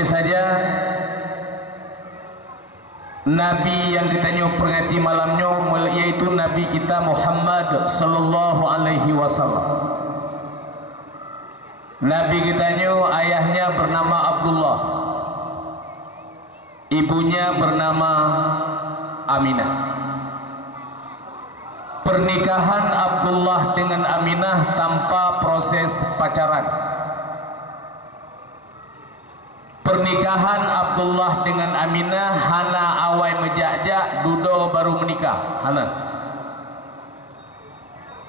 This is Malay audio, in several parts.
Seperti saja Nabi yang kita perhati malamnya, yaitu Nabi kita Muhammad sallallahu alaihi wasallam. Nabi kita ayahnya bernama Abdullah, ibunya bernama Aminah. Pernikahan Abdullah dengan Aminah tanpa proses pacaran. Pernikahan Abdullah dengan Aminah hana awai mejak-jak dudo baru menikah. Hana.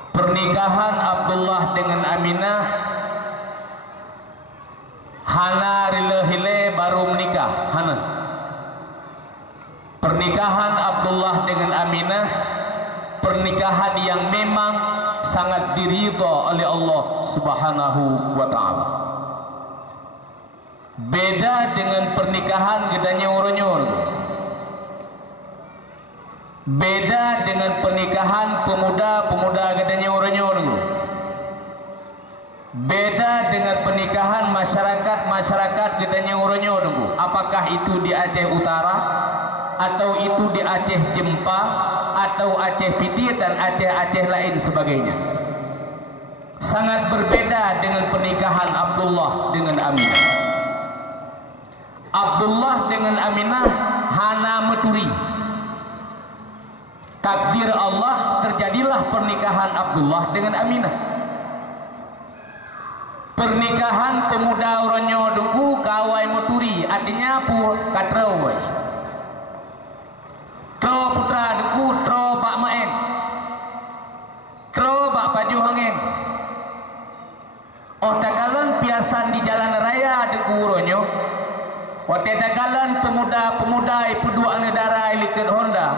Pernikahan Abdullah dengan Aminah hana rile-hile baru menikah. Hana. Pernikahan Abdullah dengan Aminah pernikahan yang memang sangat diridha oleh Allah Subhanahu wa taala. Beda dengan pernikahan kita nyor-nyor. Beda dengan pernikahan pemuda-pemuda kita nyor-nyor. Beda dengan pernikahan masyarakat kita nyor-nyor. Apakah itu di Aceh Utara atau itu di Aceh Jempa atau Aceh Piti dan Aceh-Aceh lain sebagainya. Sangat berbeda dengan pernikahan Abdullah dengan Aminah. Abdullah dengan Aminah hana meturi. Takdir Allah terjadilah pernikahan Abdullah dengan Aminah. Pernikahan pemuda oronyo duku kawai meturi, artinya pu katrawai. Tro putra duku tro bak maen. Tro bak paju hangen. Oh takalan piasan di jalan raya duku oronyo. Watedagalan pemuda-pemuda ipudua negara ilikir Honda,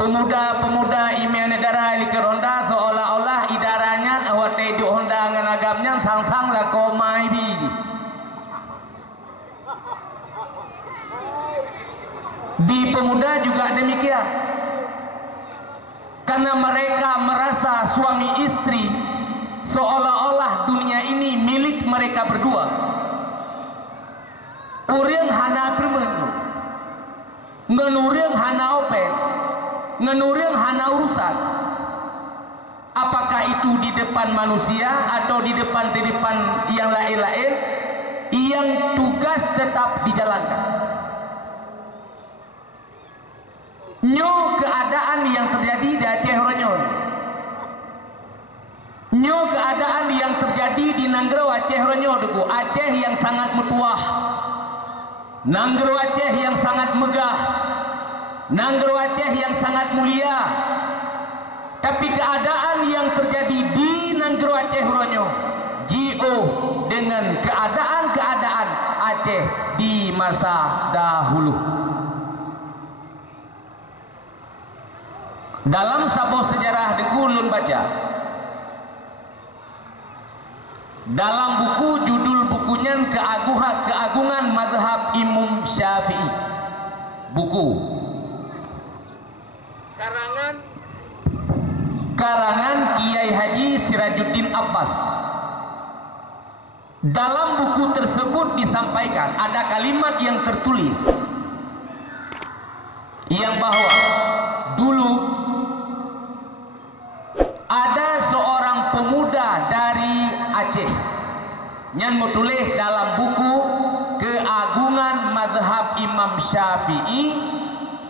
pemuda-pemuda ime negara ilikir Honda seolah-olah idaranya awate di Honda nganagamnya sang-sang lah komai bi. Di pemuda juga demikian, karena mereka merasa suami istri seolah-olah dunia ini milik mereka berdua. Uriang hana permengu, ngenuriang hana open, ngenuriang hana urusan. Apakah itu di depan manusia atau di depan yang lain-lain, yang tugas tetap dijalankan. Nyo keadaan yang terjadi di Aceh Ronyon, nyo keadaan yang terjadi di Nanggro Aceh Ronyon, Aceh yang sangat mutuah. Nanggro Aceh yang sangat megah, Nanggro Aceh yang sangat mulia. Tapi keadaan yang terjadi di Nanggro Aceh Ronyo JO dengan keadaan-keadaan Aceh di masa dahulu. Dalam sebuah sejarah dikulun baca, dalam buku judul bukunya keagungan mazhab Imam Syafi'i, buku karangan Kiai Haji Sirajuddin Abbas. Dalam buku tersebut disampaikan ada kalimat yang tertulis yang bahwa dulu ada seorang pemuda dari Aceh yang menulis dalam buku keagungan mazhab Imam Syafi'i,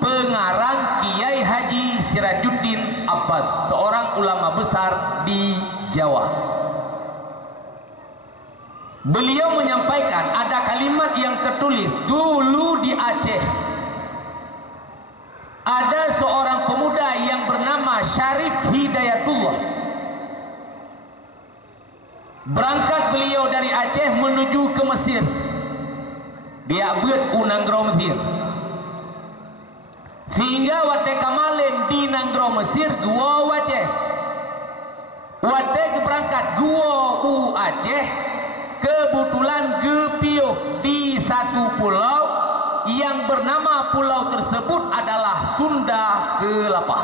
pengarang Kiai Haji Sirajuddin Abbas, seorang ulama besar di Jawa. Beliau menyampaikan ada kalimat yang tertulis dulu di Aceh ada seorang pemuda yang bernama Syarif Hidayatullah. Berangkat beliau dari Aceh menuju ke Mesir. Dia buat Nanggro Mesir. Sehingga wate kamalin di Nanggro Mesir gua Aceh. Wate berangkat gua Aceh kebetulan gepio di satu pulau yang bernama pulau tersebut adalah Sunda Kelapa.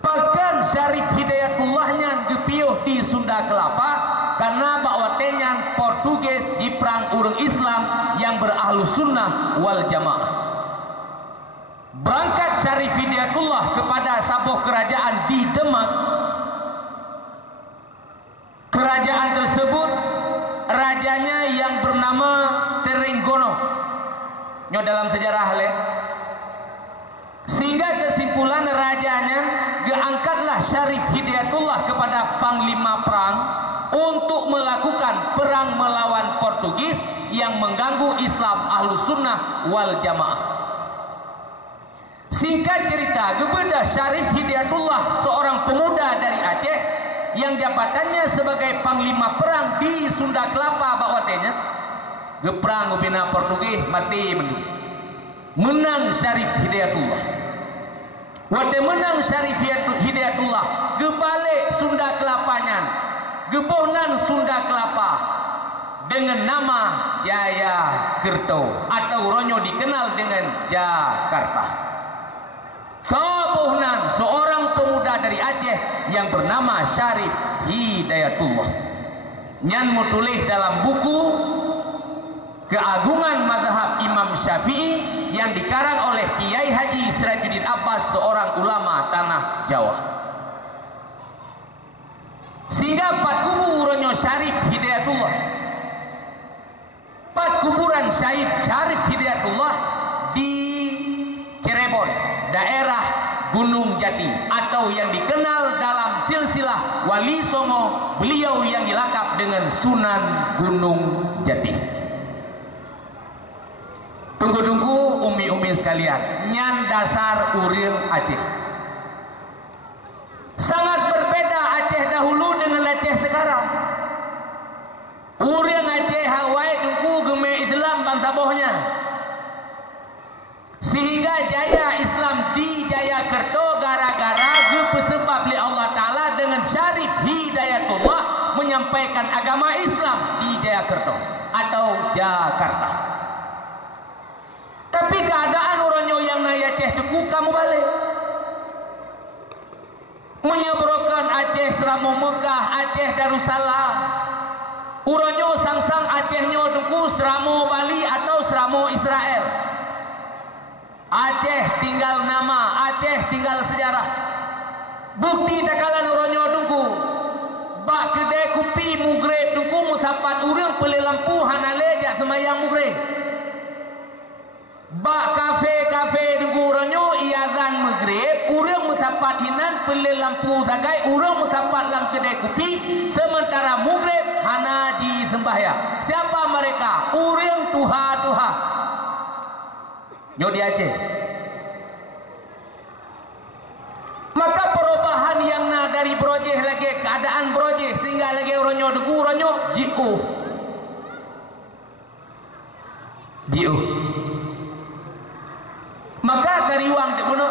Bahkan Syarif Hidayatullahnya gepio di Sunda Kelapa karena bawatenyan Portugis di perang urang Islam yang berahlus sunnah wal jamaah. Berangkat Syarif Hidayatullah kepada sabuh kerajaan di Demak. Kerajaan tersebut rajanya yang bernama Terenggono. Nyo dalam sejarah le. Sehingga kesimpulan rajanya diangkatlah Syarif Hidayatullah kepada panglima perang untuk melakukan perang melawan Portugis yang mengganggu Islam Ahlus Sunnah wal Jamaah. Singkat cerita, kepada Syarif Hidayatullah, seorang pemuda dari Aceh yang jabatannya sebagai panglima perang di Sunda Kelapa bawatenya, geperang ubina Portugis mati mendung. Menang Syarif Hidayatullah. Waktu menang Syarif Hidayatullah, gebalik Sunda Kelapanya, gebohnan Sunda Kelapa dengan nama Jayakerto atau ronyo dikenal dengan Jakarta. Sabohnan seorang pemuda dari Aceh yang bernama Syarif Hidayatullah. Nyan mutulih dalam buku Keagungan Mazhab Imam Syafi'i yang dikarang oleh Kiai Haji Sirajuddin Abbas, seorang ulama tanah Jawa. Sehingga 4 kubu ronyo Syarif Hidayatullah, 4 kuburan Syarif Hidayatullah di Cirebon, daerah Gunung Jati, atau yang dikenal dalam silsilah Wali Songo, beliau yang dilakap dengan Sunan Gunung Jati. Tunggu-tunggu umi-umi sekalian, nyan dasar uril Aceh sangat berbeda Aceh dahulu dengan Aceh sekarang. Uril Aceh Hawaii tunggu geme Islam bangsa bohnya, sehingga jaya Islam di Jayakerto gara-gara sebab li Allah Ta'ala dengan Syarif Hidayatullah menyampaikan agama Islam di Jayakerto atau Jakarta. Tapi keadaan orangnya yang naik Aceh teku kamu balik menyebrokan Aceh Seramo Mekah, Aceh Darussalam. Orangnya sang-sang Acehnya teku Seramo Bali atau Seramo Israel. Aceh tinggal nama, Aceh tinggal sejarah. Bukti takalan orangnya teku bak kedai kopi mugrib teku musapat urang pele lampu hanale jak semayang mugrib. Bak kafe-kafe di guranyo iazan maghrib, urang musapat hinan pelil lampu sagai, urang musapat lam kedai kopi, sementara maghrib hanaji sembahyang. Siapa mereka? Urang tuha-tuha. Nyo di Aceh. Maka perubahan yang dari brojeh lagi keadaan brojeh sehingga lagi uranyo de guranyo jiu. Maka kariwang dek bunuh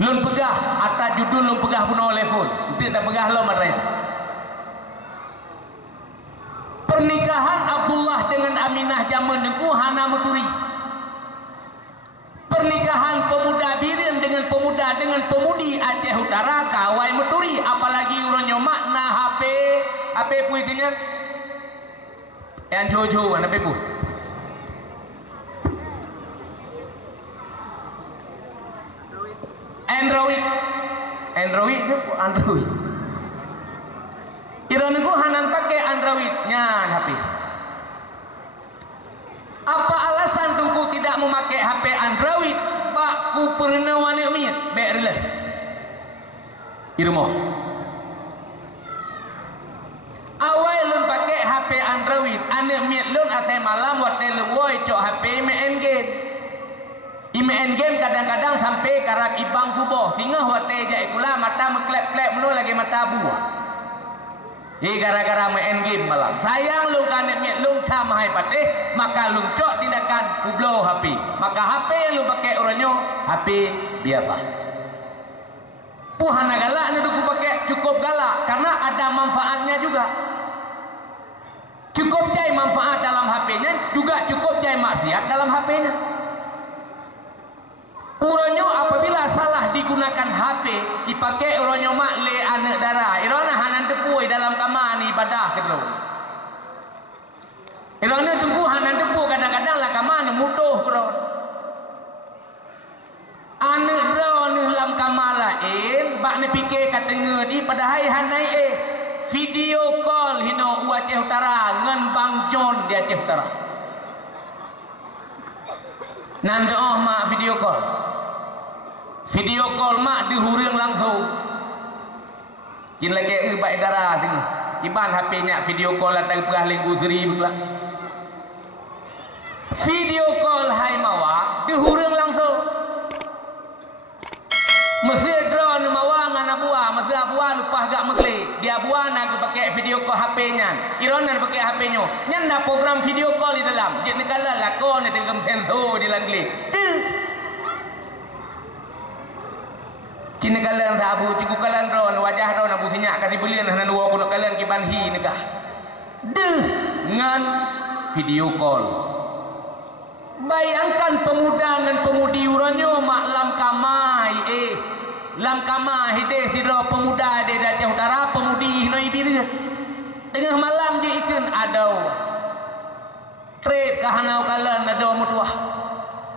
lun pegah atas judul lun pegah bunuh telefon tidak pegah lo maraya. Pernikahan Abdullah dengan Aminah zaman dengku hana muturi. Pernikahan pemuda Birin dengan pemudi Aceh Utara kawai muturi, apalagi uronyo makna HP puitinya yang jojo apa pu Android ke Android. Iraniku hanan pakai Androidnya HP. Apa alasan tungku tidak memakai HP Android? Pak ku pernah wani miet berlah. Irmo. Awal lun pakai HP Android, ane miet lun asai malam waktu lu woi cok HP main game. Main game kadang-kadang sampai karak ibang subuh sehingga waktu jai kula mata meklep-klep mulu lagi mata buah. Gara-gara main game malam. Sayang lu kan miet lun tam hai patih, maka lun cok tindakan kublo HP. Maka HP lu pakai oranyo HP biasa. Puhana galak anu ku pakai cukup galak karena ada manfaatnya juga. Cukup jai manfaat dalam HP-nya, juga cukup jai maksiat dalam HP-nya. Uranyo apabila salah digunakan HP, dipakai uranyo mak le anak darah. Irona hanan tepui dalam ibadah gitu. Irona tunggu hanan depu kadang-kadang lah kamana mutuh kro. Ane drone lam kamalain bak ne pikir kata ngedi padahal hanai video call hino u Aceh Utara ngan Bang John di Aceh Utara. Nan doh mak video call. Video call mak di hurung langsung. Jin lagi baik darah tengah. Iban HP nya video call datang perah linggu seri beklah. Video call hai mawa di hurung langsung. Mesti drone mawa ngana buah, mesti buah lupa gak megli. Dia buah nak pakai video call HP-nya. Ironan pakai HP-nya. Nyanda program video call di dalam. Jadi kala lakon dengan sensor di langli. Cina kalian sabu, ciku kalian drone wajah drone abu sinyak kasih belian hana dua pun kalian kibanhi nikah. Dengan video call. Bayangkan pemuda dengan pemudi uranyo maklam kamai lam kamai hide sidro pemuda de Aceh Utara pemudi noi biru tengah malam je ikan adau trip kahanau kalian adau mutuah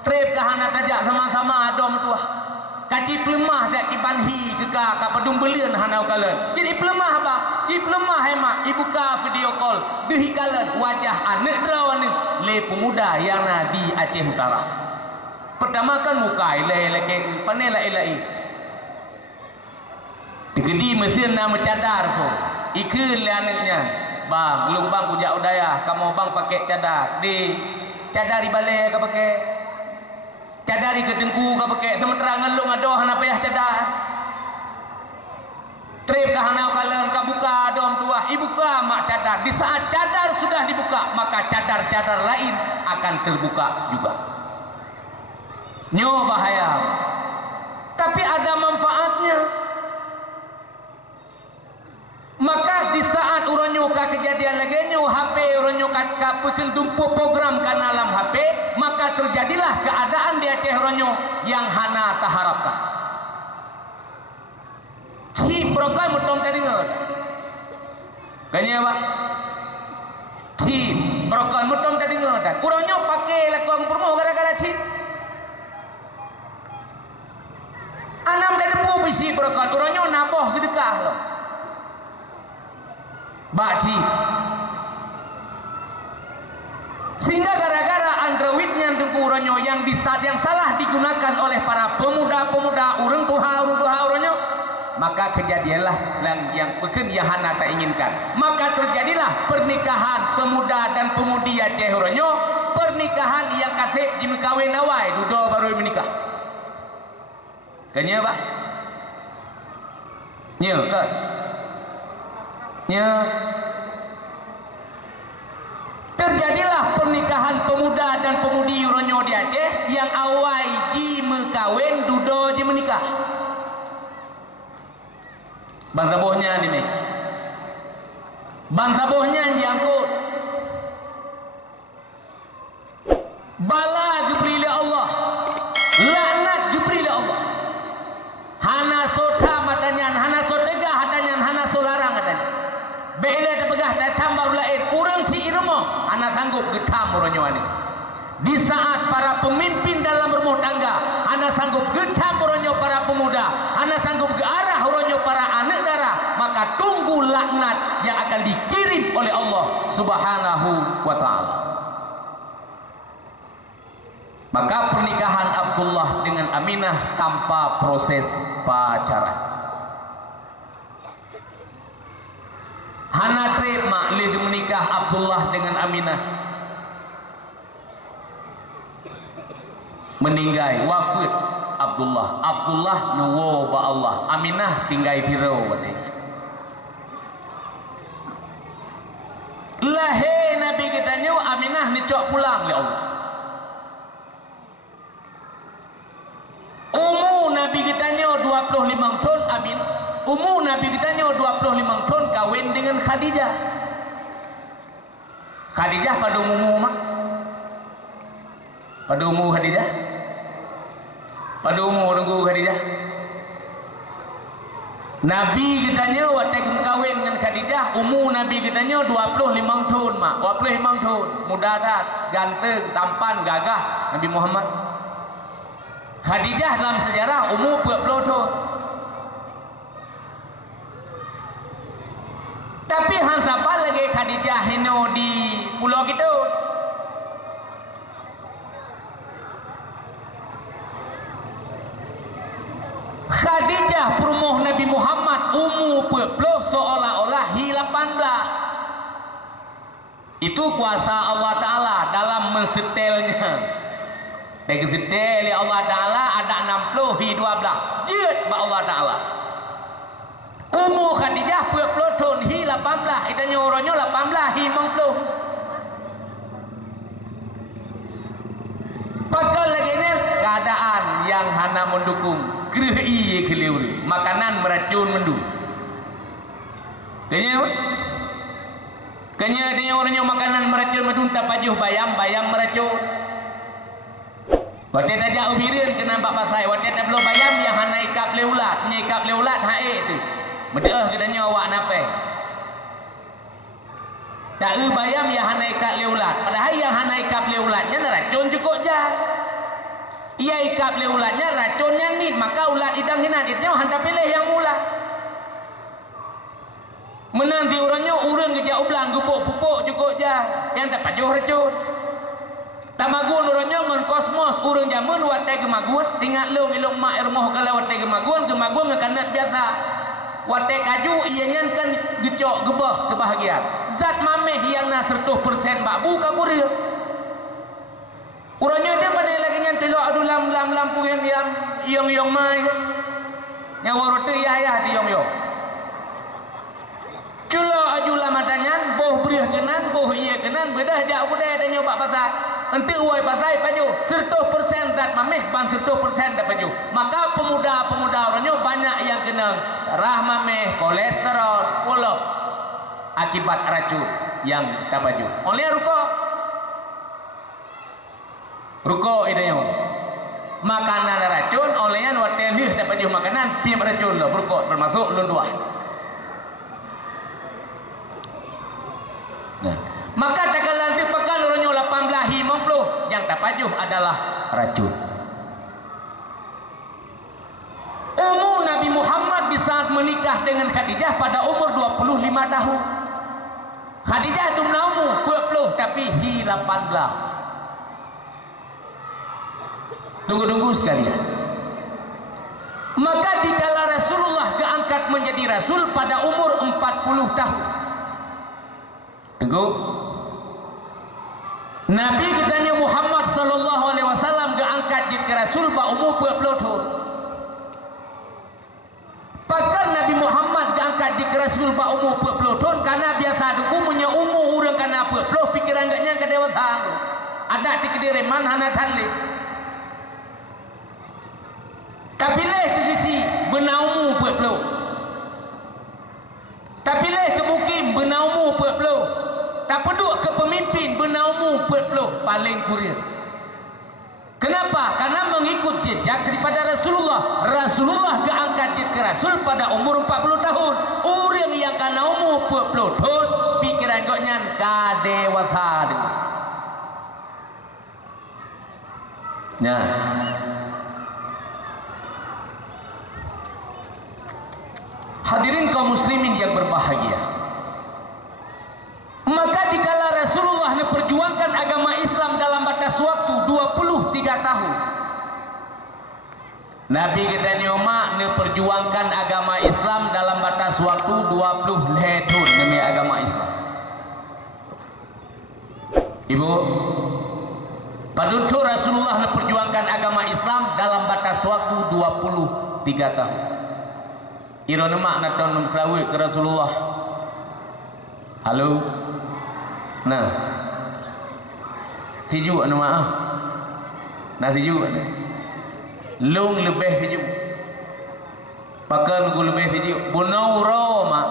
trip kahana tajak sama-sama adau mutuah kaci pelemah dak kibanhi ke ka pedung belian hanau kalian jadi pelemah apa i pelemah hemat ibuka video call dehi kalian wajah anak drawan le pemuda yang di Aceh Utara pertama kan muka leke panela elai digedi mesin nama cadar so ikut le anaknya bang lumbang kujak udaya kamu bang pakai cadar di cadar di balai ke pakai cadar di kedengku ke pakai sementara ngelung adoh hana payah cadar trip ke hanau kalian ka buka dom tua ibuka mak cadar di saat cadar sudah dibuka maka cadar-cadar lain akan terbuka juga nyo bahaya tapi ada manfaatnya maka di saat uranyo ka kejadian lagi nyo HP uranyo ka pekin tumpu program kan dalam HP maka terjadilah keadaan di Aceh uranyo yang hana taharapkan si program mutom tadi ngot kanya apa si program mutom tadi ngot uranyo pakai lakon permo gara-gara si anam dari bu bisi program uranyo naboh sedekah lo baci sehingga gara-gara androidnya uranyo yang salah digunakan oleh para pemuda-pemuda urang tuha uranyo maka kejadianlah yang bukan yang hana tak inginkan maka terjadilah pernikahan pemuda dan pemudi Aceh uranyo pernikahan yang kasih jimi kawin nawai dudo baru menikah kanya pak nya kan nya terjadilah pernikahan pemuda dan pemudi uranyo di Aceh yang awai jimi kawin dudo jimi menikah bangsa bohnya ini bangsa bohnya yang diangkut bala Jibril Allah laknat Jibril Allah hana sota matanya hana sotega hatanya hana solarang katanya bela depegah datang baru lain urang si irmo ana sanggup getam uranyo ini di saat para pemimpin dalam rumah tangga ana sanggup getam uranyo para pemuda ana sanggup ke arah uranyo para anak darah maka tunggu laknat yang akan dikirim oleh Allah Subhanahu wa ta'ala maka pernikahan Abdullah dengan Aminah tanpa proses pacaran hana terima lih menikah Abdullah dengan Aminah meninggal wafat Abdullah nuwo ba Allah Aminah tinggal firau katanya lahir Nabi kita nyu Aminah nicok pulang oleh Allah umur Nabi kita nyu 25 tahun Amin umur Nabi kita nyu 25 tahun kawin dengan Khadijah pada umur mak pada umur Khadijah pada umur nunggu Khadijah Nabi katanya waktu kawin dengan Khadijah, umur Nabi katanya 25 tahun mak, 25 tahun, muda dah, ganteng, tampan, gagah Nabi Muhammad. Khadijah dalam sejarah umur 40 tahun. Tapi hang siapa lagi Khadijah hino di pulau kita? Khadijah perumoh Nabi Muhammad umur 40 seolah-olah hi 18. Itu kuasa Allah Ta'ala dalam mensetelnya. Bagi setel Allah Ta'ala ada 60 hi 12. Jid ba Allah Ta'ala. Umur Khadijah 40 tahun hi 18. Itanya orangnya 18 hi 50. Pakal lagi ni keadaan yang hana mendukung kereh iye keliru makanan meracun mendu. Kanya orangnya makanan meracun mendu tak pajuh bayam meracun. Waktu tak jauh birin kena nampak pasai. Waktu tak belum bayam yang hana ikap leulat, nyikap leulat hae tu. Medeh katanya awak nape? Tak bayam yang hana ikap leulat. Padahal yang hana ikap leulatnya racun cukup jah. Ia ikap leulatnya racunnya ni, maka ulat idang hinan itu hantar pilih yang ulat. Menang si orangnya urang kerja ublang gubuk pupuk cukup jah. Yang tak pajuh racun. Tamagun orangnya ngon kosmos urang jamun watai gemagun tinggal lu ilung mak irmoh kalau watai gemagun ngekanat biasa. Watai kaju ianya kan gecok gebah sebahagian. Zat mameh yang na 100% babu kaguria. Urangnya dia pada lagi yang telok adu lam lampu yang yong mai. Yang warote ya di yong. Culo aju lamatanyan boh beriah kenan boh iya kenan bedah jak budaya dan nyoba pasal. Enti uai pasai paju 100% zat mameh ban 100% dak paju. Maka pemuda-pemuda orangnya banyak yang kena darah mameh, kolesterol, puluh akibat racun yang tak paju. Oleh ruko idenya. Makanan racun olehan watelih tak paju makanan pi racun lo ruko termasuk lun dua. Nah, maka tagalan di pekan orangnya 18 50 yang tak pajuh adalah racun. Umur Nabi Muhammad di saat menikah dengan Khadijah pada umur 25 tahun. Khadijah itu umur 20 tapi hi 18. Tunggu sekalian. Maka dikala Rasulullah keangkat menjadi rasul pada umur 40 tahun. Tunggu. Nabi kitanya Muhammad sallallahu alaihi wasallam keangkat jadi rasul pada umur 40 tahun. Pakar Nabi Muhammad keangkat jadi rasul pada umur 40 tahun karena biasa duku punya umur orang kana 40 pikiran gaknya ke dewasa. Ada di kediriman hana tali. Tapi leh ke gisi benaumu 40. Tapi leh ke mukim benaumu 40. Tak peduk ke pemimpin benaumu 40 paling kurir. Kenapa? Karena mengikut jejak daripada Rasulullah. Rasulullah keangkat jadi rasul pada umur 40 tahun. Orang yang kana umur 40 tahun pikiran goknya kadewasa dengan. Nah. Hadirin kaum muslimin yang berbahagia. Maka dikala Rasulullah memperjuangkan agama Islam dalam batas waktu 23 tahun. Nabi kita nyomak memperjuangkan agama Islam dalam batas waktu 20 tahun demi agama Islam. Ibu, padutu Rasulullah memperjuangkan agama Islam dalam batas waktu 23 tahun. Irona mak nak tahun Selawi ke Rasulullah. Halo. Nah. Siju anu maaf. Nah siju anu. Lung lebih siju. Pakan ku lebih siju. Bunau ro mak.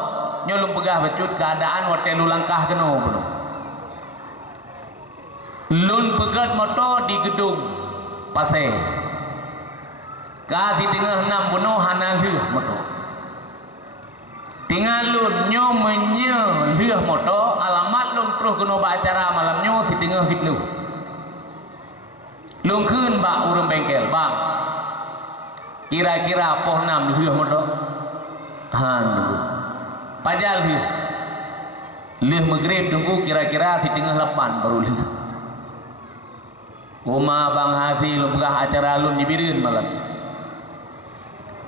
Nyolong pegah becut keadaan hotel lu langkah kena penuh. Lun pegat motor di gedung Pasir. Kasih tengah 6 bunau hana leuh motor. tinggal lun nyo menye liah motor alamat lun terus kena buat acara malam nyo si tengah si pelu lun kun bak urang bengkel bang kira-kira poh 6 liah motor han dulu pajal liah maghrib tunggu kira-kira si tengah 8 baru liah rumah bang Haji lun pegah acara lun di Birin malam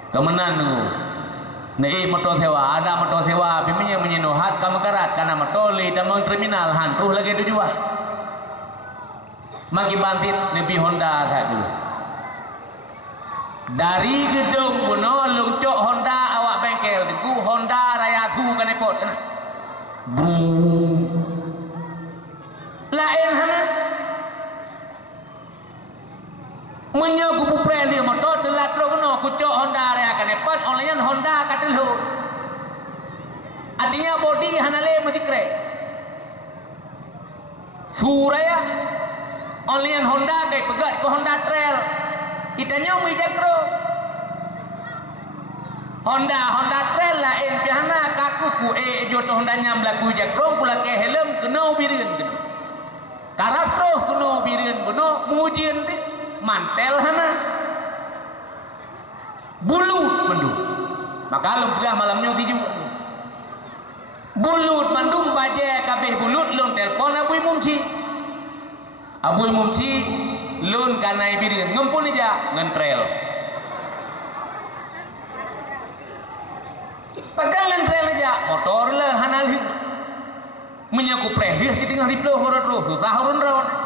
kemenan tunggu nih motor sewa ada motor sewa peminya menyenohat kamu karat karena motor li tamang terminal hantuh lagi tujuan maki bansit nebi Honda tak dulu dari gedung buno lungcok Honda awak bengkel deku Honda raya su kan epot kan brum lain hana menyo ku pupren dia motor telat lo kena kucok Honda raya kan epot online Honda katelu artinya body hanale mesti krek suraya online Honda kayak pegat ke Honda Trail itanya umi jakro Honda Trail lain pihana kaku ku jodoh Honda nyam laku jakro pula ke helm kena ubirin kena karap roh kena ubirin kena mujin deh mantel hana bulut mandum maka lu pegah malamnya si juga bulut mandum baje kabeh bulut lun telpon Abu Mumci lun kanai birin ngempun aja ngentrel pegang ngentrel aja motor lah hanal menyaku prelih di tengah di peluh susah urun rawan